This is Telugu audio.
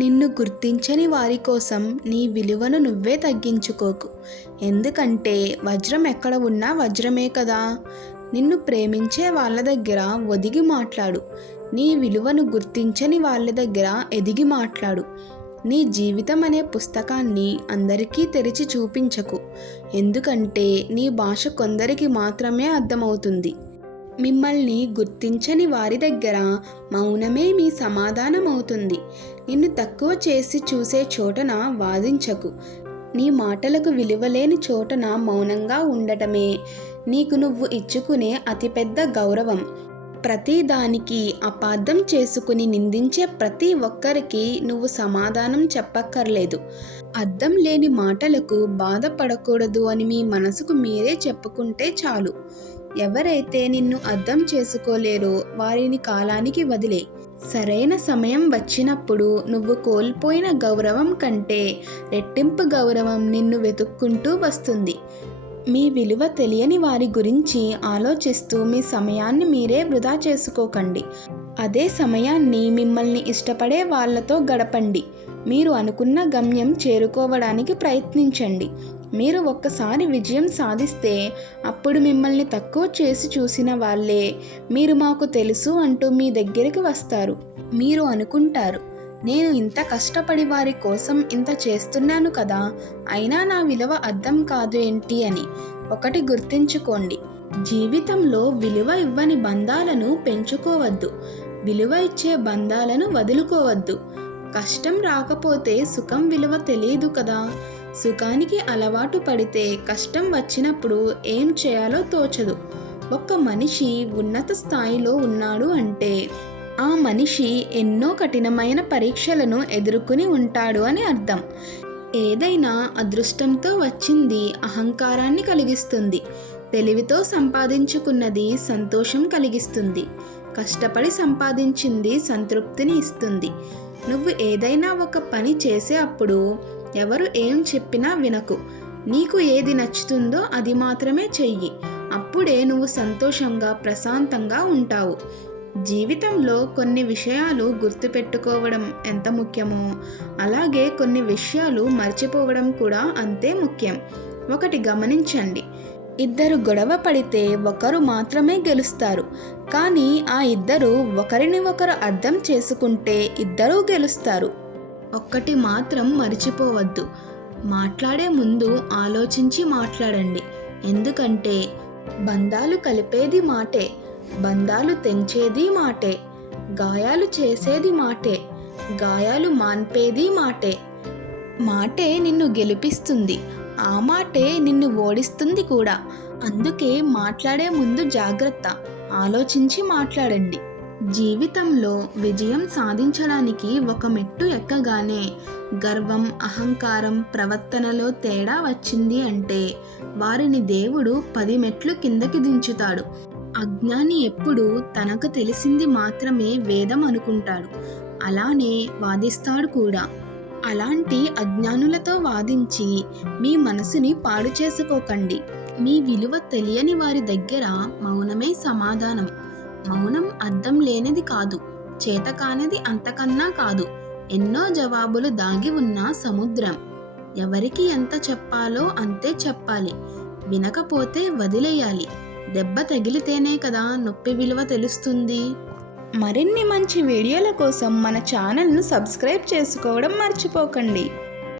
నిన్ను గుర్తించని వారి కోసం నీ విలువను నువ్వే తగ్గించుకోకు. ఎందుకంటే వజ్రం ఎక్కడ ఉన్నా వజ్రమే కదా. నిన్ను ప్రేమించే వాళ్ళ దగ్గర ఒదిగి మాట్లాడు. నీ విలువను గుర్తించని వాళ్ళ దగ్గర ఎదిగి మాట్లాడు. నీ జీవితం అనే పుస్తకాన్ని అందరికీ తెరిచి చూపించకు. ఎందుకంటే నీ భాష కొందరికి మాత్రమే అర్థమవుతుంది. మిమ్మల్ని గుర్తించని వారి దగ్గర మౌనమే మీ సమాధానం అవుతుంది. నిన్ను తక్కువ చేసి చూసే చోటన వాదించకు. నీ మాటలకు విలువలేని చోటన మౌనంగా ఉండటమే నీకు నువ్వు ఇచ్చుకునే అతిపెద్ద గౌరవం. ప్రతి దానికి అపార్థం చేసుకుని నిందించే ప్రతి ఒక్కరికి నువ్వు సమాధానం చెప్పక్కర్లేదు. అర్థం లేని మాటలకు బాధపడకూడదు అని మీ మనసుకు మీరే చెప్పుకుంటే చాలు. ఎవరైతే నిన్ను అర్థం చేసుకోలేరో వారిని కాలానికి వదిలే. సరైన సమయం వచ్చినప్పుడు నువ్వు కోల్పోయిన గౌరవం కంటే రెట్టింపు గౌరవం నిన్ను వెతుక్కుంటూ వస్తుంది. మీ విలువ తెలియని వారి గురించి ఆలోచిస్తూ మీ సమయాన్ని మీరే వృధా చేసుకోకండి. అదే సమయాన్ని మిమ్మల్ని ఇష్టపడే వాళ్ళతో గడపండి. మీరు అనుకున్న గమ్యం చేరుకోవడానికి ప్రయత్నించండి. మీరు ఒక్కసారి విజయం సాధిస్తే అప్పుడు మిమ్మల్ని తక్కువ చేసి చూసిన వాళ్ళే మీరు మాకు తెలుసు అంటూ మీ దగ్గరికి వస్తారు. మీరు అనుకుంటారు, నేను ఇంత కష్టపడి వారి కోసం ఇంత చేస్తున్నాను కదా, అయినా నా విలువ అర్థం కాదు ఏంటి అని. ఒకటి గుర్తుంచుకోండి, జీవితంలో విలువ ఇవ్వని బంధాలను పెంచుకోవద్దు. విలువ ఇచ్చే బంధాలను వదులుకోవద్దు. కష్టం రాకపోతే సుఖం విలువ తెలియదు కదా. సుఖానికి అలవాటు పడితే కష్టం వచ్చినప్పుడు ఏం చేయాలో తోచదు. ఒక్క మనిషి ఉన్నత స్థాయిలో ఉన్నాడు అంటే ఆ మనిషి ఎన్నో కఠినమైన పరీక్షలను ఎదుర్కొని ఉంటాడు అని అర్థం. ఏదైనా అదృష్టంతో వచ్చింది అహంకారాన్ని కలిగిస్తుంది. తెలివితో సంపాదించుకున్నది సంతోషం కలిగిస్తుంది. కష్టపడి సంపాదించింది సంతృప్తిని ఇస్తుంది. నువ్వు ఏదైనా ఒక పని చేసే అప్పుడు ఎవరు ఏం చెప్పినా వినకు. నీకు ఏది నచ్చుతుందో అది మాత్రమే చెయ్యి. అప్పుడే నువ్వు సంతోషంగా ప్రశాంతంగా ఉంటావు. జీవితంలో కొన్ని విషయాలు గుర్తుపెట్టుకోవడం ఎంత ముఖ్యమో అలాగే కొన్ని విషయాలు మర్చిపోవడం కూడా అంతే ముఖ్యం. ఒకటి గమనించండి, ఇద్దరు గొడవ పడితే ఒకరు మాత్రమే గెలుస్తారు. కానీ ఆ ఇద్దరు ఒకరిని ఒకరు అర్థం చేసుకుంటే ఇద్దరూ గెలుస్తారు. ఒక్కటి మాత్రం మర్చిపోవద్దు, మాట్లాడే ముందు ఆలోచించి మాట్లాడండి. ఎందుకంటే బంధాలు కలిపేది మాటే, బంధాలు తెంచేది మాటే, గాయాలు చేసేది మాటే, గాయాలు మాన్పేది మాటే. మాటే నిన్ను గెలిపిస్తుంది, ఆ మాటే నిన్ను ఓడిస్తుంది కూడా. అందుకే మాట్లాడే ముందు జాగ్రత్త, ఆలోచించి మాట్లాడండి. జీవితంలో విజయం సాధించడానికి ఒక మెట్టు ఎక్కగానే గర్వం, అహంకారం, ప్రవర్తనలో తేడా వచ్చింది అంటే వారిని దేవుడు 10 మెట్లు కిందకి దించుతాడు. అజ్ఞాని ఎప్పుడు తనకు తెలిసింది మాత్రమే వేదం అనుకుంటాడు, అలానే వాదిస్తాడు కూడా. అలాంటి అజ్ఞానులతో వాదించి మీ మనసుని పాడు చేసుకోకండి. మీ విలువ తెలియని వారి దగ్గర మౌనమే సమాధానం. మౌనం అర్థం లేనిది కాదు, చేతకానిది అంతకన్నా కాదు. ఎన్నో జవాబులు దాగి ఉన్న సముద్రం. ఎవరికి ఎంత చెప్పాలో అంతే చెప్పాలి, వినకపోతే వదిలేయాలి. దెబ్బ తగిలితేనే కదా నొప్పి విలువ తెలుస్తుంది. మరిన్ని మంచి వీడియోల కోసం మన ఛానల్ను సబ్స్క్రైబ్ చేసుకోవడం మర్చిపోకండి.